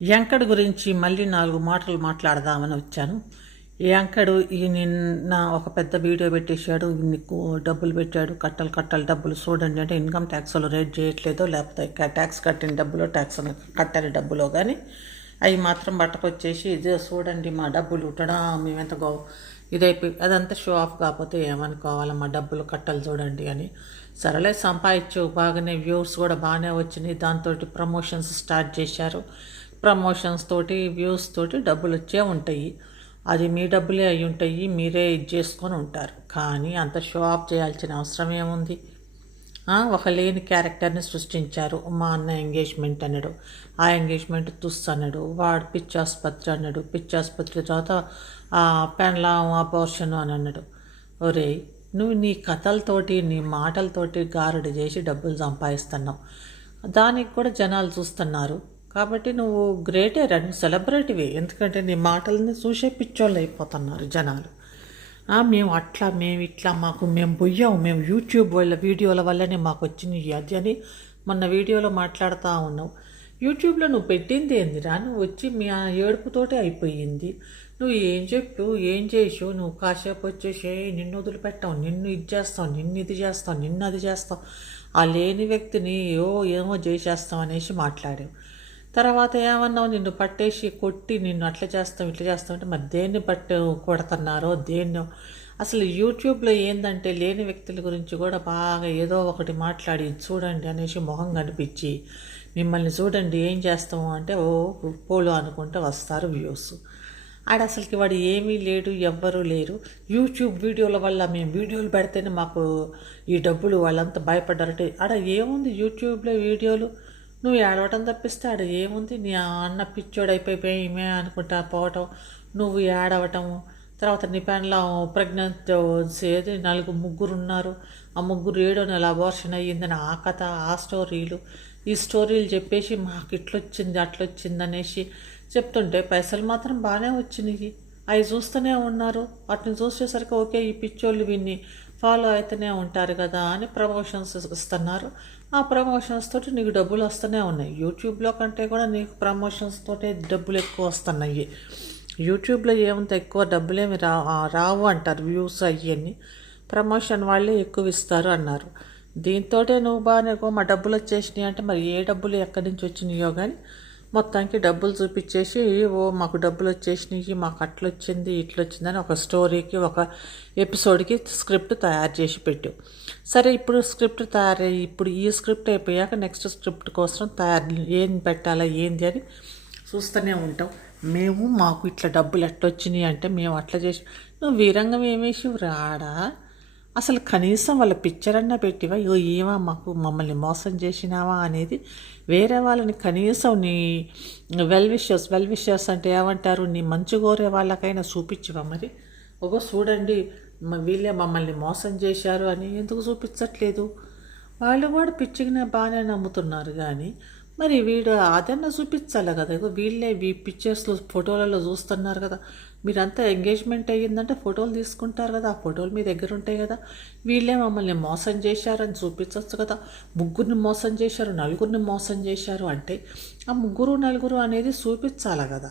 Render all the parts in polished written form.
యంకడ్ గురించి మళ్ళీ 4 మాటలు మాట్లాడదామని వచ్చాను. యంకడు నిన్న ఒక పెద్ద వీడియో పెట్టేశాడు. ఇన్ని డబ్బులు పెట్టాడు, కట్టలు కట్టలు డబ్బులు చూడండి అంటే ఇన్కమ్ ట్యాక్స్లో రేట్ చేయట్లేదో, లేకపోతే ట్యాక్స్ కట్టిన డబ్బులో, ట్యాక్స్ కట్టని డబ్బులో కానీ అవి మాత్రం పట్టుకొచ్చేసి ఇదే చూడండి మా డబ్బులు ఉట్టడా మేమెంత ఇదైపోయి అదంతా షో ఆఫ్ కాకపోతే ఏమనుకోవాలి, మా డబ్బులు కట్టలు చూడండి అని. సరేలే సంపాదించు, బాగానే వ్యూస్ కూడా బాగానే వచ్చినాయి. దాంతో ప్రమోషన్స్ స్టార్ట్ చేశారు. ప్రమోషన్స్ తోటి వ్యూస్ తోటి డబ్బులు వచ్చే ఉంటాయి. అది మీ డబ్బులే అయి ఉంటాయి, మీరే ఇది చేసుకొని ఉంటారు. కానీ అంత షో ఆఫ్ చేయాల్సిన అవసరం ఏముంది? ఒక లేని క్యారెక్టర్ని సృష్టించారు. మా అన్న ఎంగేజ్మెంట్ అన్నాడు, ఆ ఎంగేజ్మెంట్ తుస్ అన్నాడు, వాడు పిచ్చాసుపత్రి అన్నాడు, పిచ్చాసుపత్రి తర్వాత పెన్లాం అబోర్షన్ అని అన్నాడు. ఒరే, నువ్వు నీ కథలతోటి నీ మాటలతోటి గారడి చేసి డబ్బులు సంపాదిస్తున్నావు. దానికి కూడా జనాలు చూస్తున్నారు. కాబట్టి నువ్వు గ్రేటే రా, నువ్వు సెలబ్రిటీవి. ఎందుకంటే నీ మాటలని చూసే పిచ్చోళ్ళు అయిపోతున్నారు జనాలు. మేము అట్లా, మేము ఇట్లా, మేము పోయాము, మేము యూట్యూబ్ వాళ్ళ వీడియోల వల్లనే మాకు వచ్చినాయి అది అని మొన్న వీడియోలో మాట్లాడుతూ ఉన్నావు. యూట్యూబ్లో నువ్వు పెట్టింది ఏందిరా? నువ్వు వచ్చి మీ ఏడుపుతోటే అయిపోయింది. నువ్వు ఏం చెప్పు, ఏం చేసావు? నువ్వు కాసేపు వచ్చేసి నిన్ను వదిలిపెట్టావు, నిన్ను ఇది చేస్తావు, నిన్ను ఇది చేస్తావు, నిన్ను అది చేస్తావు, ఆ లేని వ్యక్తిని ఏమో చేసేస్తావు అనేసి మాట్లాడావు. తర్వాత ఏమన్నావు? నిన్ను పట్టేసి కొట్టి నిన్ను అట్లా చేస్తాం ఇట్లా చేస్తాం అంటే మరి దేన్ని పట్టు కొడుతున్నారో దేన్ని? అసలు యూట్యూబ్లో ఏందంటే లేని వ్యక్తుల గురించి కూడా బాగా ఏదో ఒకటి మాట్లాడి చూడండి అనేసి మొహం కనిపించి మిమ్మల్ని చూడండి ఏం చేస్తాము అంటే పోలో అనుకుంటే వస్తారు వ్యూస్. అసలుకి వాడు ఏమీ లేడు, ఎవ్వరూ లేరు. యూట్యూబ్ వీడియోల వల్ల మేము వీడియోలు పెడితేనే మాకు ఈ డబ్బులు వాళ్ళంతా భయపడ్డారంటే ఏముంది యూట్యూబ్లో వీడియోలు? నువ్వు ఏడవటం తప్పిస్తే ఏముంది? నీ అన్న పిచ్చోడు అయిపోయి మే అనుకుంటా పోవటం, నువ్వు ఏడవటము, తర్వాత నీ పెన్లో ప్రెగ్నెంట్ ఏది ముగ్గురు ఉన్నారు, ఆ ముగ్గురు 7వ నెల అబార్షన్ అయ్యిందని ఆ కథ, ఆ స్టోరీలు, ఈ స్టోరీలు చెప్పేసి మాకు ఇట్లొచ్చింది అట్లొచ్చింది అనేసి చెప్తుంటే పైసలు మాత్రం బాగానే వచ్చినాయి. అవి చూస్తూనే ఉన్నారు. వాటిని చూసేసరికి ఓకే ఈ పిచ్చోళ్ళు వీన్ని ఫాలో అయితేనే ఉంటారు కదా అని ప్రమోషన్స్ ఇస్తున్నారు. ఆ ప్రమోషన్స్ తోటి నీకు డబ్బులు వస్తూనే ఉన్నాయి. యూట్యూబ్లో కంటే కూడా నీకు ప్రమోషన్స్ తోటే డబ్బులు ఎక్కువ వస్తున్నాయి. యూట్యూబ్లో ఏమంత ఎక్కువ డబ్బులేమి రావు అంటారు. వ్యూస్ అయ్యని ప్రమోషన్ వాళ్ళే ఎక్కువ ఇస్తారు అన్నారు. దీంతో నువ్వు బాగానే మా డబ్బులు వచ్చేసినాయి అంటే మరి ఏ డబ్బులు ఎక్కడి నుంచి వచ్చినాయో కానీ మొత్తానికి డబ్బులు చూపించేసి మాకు డబ్బులు వచ్చేసినాయి, మాకు అట్లొచ్చింది ఇట్లొచ్చిందని ఒక స్టోరీకి ఒక ఎపిసోడ్కి స్క్రిప్ట్ తయారు చేసి పెట్టు. సరే, ఇప్పుడు స్క్రిప్ట్ తయారయ్యి ఇప్పుడు ఈ స్క్రిప్ట్ అయిపోయాక నెక్స్ట్ స్క్రిప్ట్ కోసం ఏం పెట్టాలా ఏంది అని చూస్తూనే ఉంటాం. మాకు ఇట్లా డబ్బులు ఎట్లొచ్చినాయి అంటే మేము అట్లా చేసి నువ్వు వీరంగం ఏమేసి రాడా? అసలు కనీసం వాళ్ళ పిక్చర్ అన్నా పెట్టివా? ఏమా మమ్మల్ని మోసం చేసినావా అనేది వేరే వాళ్ళని కనీసం నీ వెల్ విషర్స్ అంటే ఏమంటారు, నీ మంచి కోరే వాళ్ళకైనా చూపించవా? మరి చూడండి వీళ్ళే మమ్మల్ని మోసం చేశారు అని ఎందుకు చూపించట్లేదు? వాళ్ళు కూడా పిచ్చిగానే బాగానే నమ్ముతున్నారు. కానీ మరి వీడు అదన్నా చూపించాలి కదా. వీళ్ళే పిక్చర్స్లో ఫోటోలలో చూస్తున్నారు కదా. మీరంతా ఎంగేజ్మెంట్ అయ్యిందంటే ఫోటోలు తీసుకుంటారు కదా, ఆ ఫోటోలు మీ దగ్గర ఉంటాయి కదా. వీళ్ళే మమ్మల్ని మోసం చేశారని చూపించవచ్చు కదా. ముగ్గురిని మోసం చేశారు, నలుగురిని మోసం చేశారు అంటే ఆ ముగ్గురు నలుగురు అనేది చూపించాలి కదా.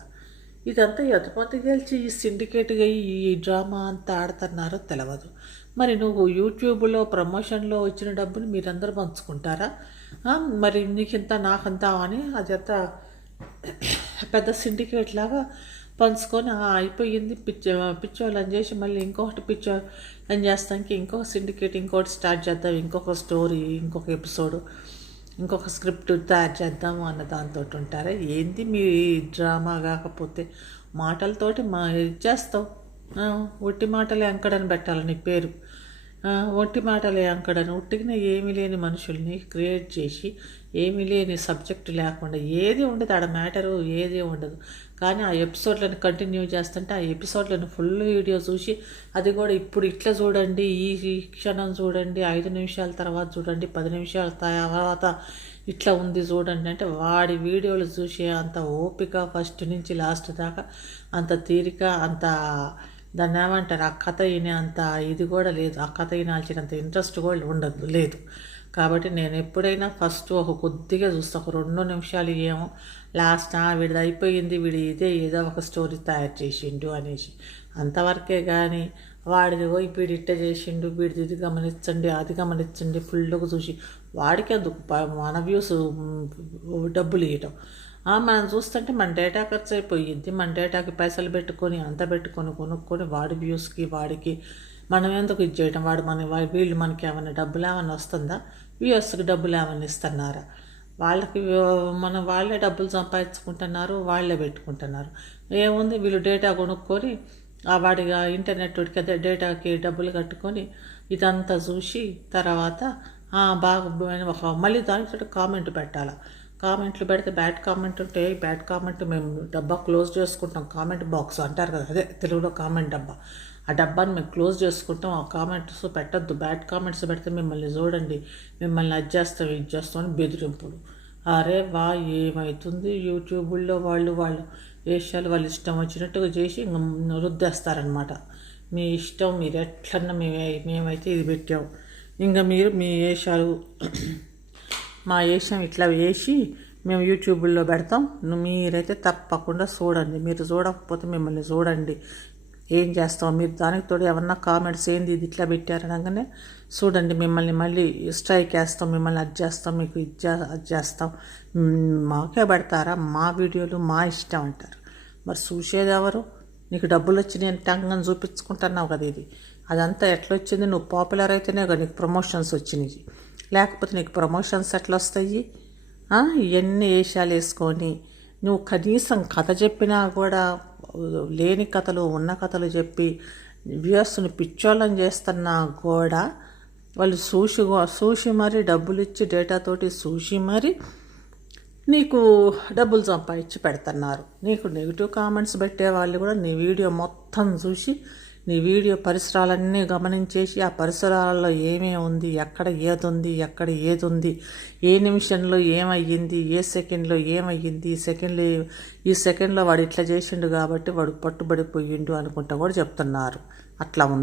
ఇదంతా ఎంతమంది గెలిచి ఈ సిండికేట్గా ఈ డ్రామా అంతా ఆడుతున్నారో తెలియదు. మరి నువ్వు యూట్యూబ్లో ప్రమోషన్లో వచ్చిన డబ్బుని మీరందరూ పంచుకుంటారా? మరి నీకింత నాకంతా అని అదంతా పెద్ద సిండికేట్ లాగా పంచుకొని అయిపోయింది పిచ్చోళ్ళని చేసి మళ్ళీ ఇంకొకటి పిచ్చోళ్ళని చేస్తానికి ఇంకొక సిండికేట్ ఇంకొకటి స్టార్ట్ చేద్దాం, ఇంకొక స్టోరీ, ఇంకొక ఎపిసోడు, ఇంకొక స్క్రిప్ట్ తయారు చేద్దాము అన్న దాంతో ఉంటారా? ఏంది మీ డ్రామా? కాకపోతే మాటలతోటి చేస్తావు. ఒట్టి మాటలే అంకడని పెట్టాలి నీ పేరు. ఒట్టి మాటలే అంకడని ఉట్టిగిన ఏమీ లేని మనుషుల్ని క్రియేట్ చేసి ఏమీ లేని సబ్జెక్టు లేకుండా ఏది ఉండదు ఆడ మ్యాటరు ఏది ఉండదు. కానీ ఆ ఎపిసోడ్లను కంటిన్యూ చేస్తుంటే ఆ ఎపిసోడ్లను ఫుల్ వీడియో చూసి అది కూడా ఇప్పుడు ఇట్లా చూడండి, ఈ క్షణం చూడండి, 5 నిమిషాల తర్వాత చూడండి, 10 నిమిషాల తర్వాత ఇట్లా ఉంది చూడండి అంటే వాడి వీడియోలు చూసి అంత ఓపిక ఫస్ట్ నుంచి లాస్ట్ దాకా అంత తీరిక అంత దాన్ని ఏమంటారు ఆ కథ వినే అంత ఇది కూడా లేదు. ఆ కథ వినాల్సినంత ఇంట్రెస్ట్ కూడా లేదు. కాబట్టి నేను ఎప్పుడైనా ఫస్ట్ ఒక కొద్దిగా చూస్తాను, ఒక 2 నిమిషాలు ఏమో లాస్ట్ వీడిది అయిపోయింది, వీడు ఇదే ఏదో ఒక స్టోరీ తయారు చేసిండు అనేసి. అంతవరకే కానీ వాడిది పోయి వీడు ఇట్ట చేసిండు, వీడిది ఇది గమనించండి, అది గమనించండి, ఫుల్గా చూసి వాడికి అందుకు మన వ్యూస్ డబ్బులు ఇవ్వటం. మనం చూస్తుంటే మన డేటా ఖర్చు అయిపోయింది. మన డేటాకి పైసలు పెట్టుకొని అంత పెట్టుకొని కొనుక్కొని వాడి వ్యూస్కి వాడికి మనం ఎందుకు ఇది చేయటం? వీళ్ళు మనకి ఏమైనా డబ్బులు ఏమైనా వస్తుందా? వ్యూస్కి డబ్బులు ఏమైనా ఇస్తున్నారా? వాళ్ళకి వాళ్ళే డబ్బులు సంపాదించుకుంటున్నారు, వాళ్ళే పెట్టుకుంటున్నారు. ఏముంది, వీళ్ళు డేటా కొనుక్కొని వాడిగా ఇంటర్నెట్ ఉడికి అదే డేటాకి డబ్బులు కట్టుకొని ఇదంతా చూసి తర్వాత బాగా మళ్ళీ దానితో కామెంట్ పెట్టాలి. కామెంట్లు పెడితే బ్యాడ్ కామెంట్ ఉంటే బ్యాడ్ కామెంట్ మేము డబ్బా క్లోజ్ చేసుకుంటాం. కామెంట్ బాక్స్ అంటారు కదా, అదే తెలుగులో కామెంట్ డబ్బా. ఆ డబ్బాని మేము క్లోజ్ చేసుకుంటాం. ఆ కామెంట్స్ పెట్టద్దు. బ్యాడ్ కామెంట్స్ పెడితే మిమ్మల్ని చూడండి, మిమ్మల్ని అది చేస్తాం ఇది చేస్తాం అని బెదిరింపులు. అరే ఏమవుతుంది, యూట్యూబుల్లో వాళ్ళు వేషాలు వాళ్ళు ఇష్టం వచ్చినట్టుగా చేసి రుద్దేస్తారనమాట. మీ ఇష్టం, మీరు ఎట్లన్నా మేమైతే ఇది పెట్టాం, ఇంకా మీరు మీ వేషాలు మా వేషం ఇట్లా వేసి మేము యూట్యూబ్లో పెడతాం, మీరైతే తప్పకుండా చూడండి. మీరు చూడకపోతే మిమ్మల్ని చూడండి ఏం చేస్తాం. మీరు దానికి తోడు ఏమన్నా కామెంట్స్ ఏంది ఇది ఇట్లా పెట్టారనగానే చూడండి, మిమ్మల్ని మళ్ళీ స్ట్రైక్ వేస్తాం, మిమ్మల్ని అది చేస్తాం, మీకు అది చేస్తాం. మాకే పెడతారా మా వీడియోలు, మా ఇష్టం అంటారు. మరి చూసేది ఎవరు? నీకు డబ్బులు వచ్చి నేను టంగని చూపించుకుంటున్నావు కదా, ఇది అదంతా ఎట్లా వచ్చింది? నువ్వు పాపులర్ అయితేనే కదా నీకు ప్రమోషన్స్ వచ్చినాయి, లేకపోతే నీకు ప్రమోషన్స్ ఎట్లా వస్తాయి? ఇవన్నీ వేషాలు వేసుకొని నువ్వు కనీసం కథ చెప్పినా కూడా లేని కథలు ఉన్న కథలు చెప్పి వ్యూస్ని పిచ్చోళ్ళని చేస్తున్నా కూడా వాళ్ళు చూసి మరి డబ్బులు ఇచ్చి డేటాతోటి చూసి మరి నీకు డబ్బులు సంపాదించి పెడుతున్నారు. నీకు నెగిటివ్ కామెంట్స్ పెట్టే వాళ్ళు కూడా నీ వీడియో మొత్తం చూసి నీ వీడియో పరిసరాలన్నీ గమనించేసి ఆ పరిసరాలలో ఏమేమి ఉంది, ఎక్కడ ఏది ఉంది, ఏ నిమిషంలో ఏమయ్యింది, ఏ సెకండ్లో ఏమయ్యింది, ఈ సెకండ్లో వాడు ఇట్లా చేసిండు కాబట్టి వాడు పట్టుబడిపోయిండు అనుకుంటా కూడా చెప్తున్నారు. అట్లా ఉంది.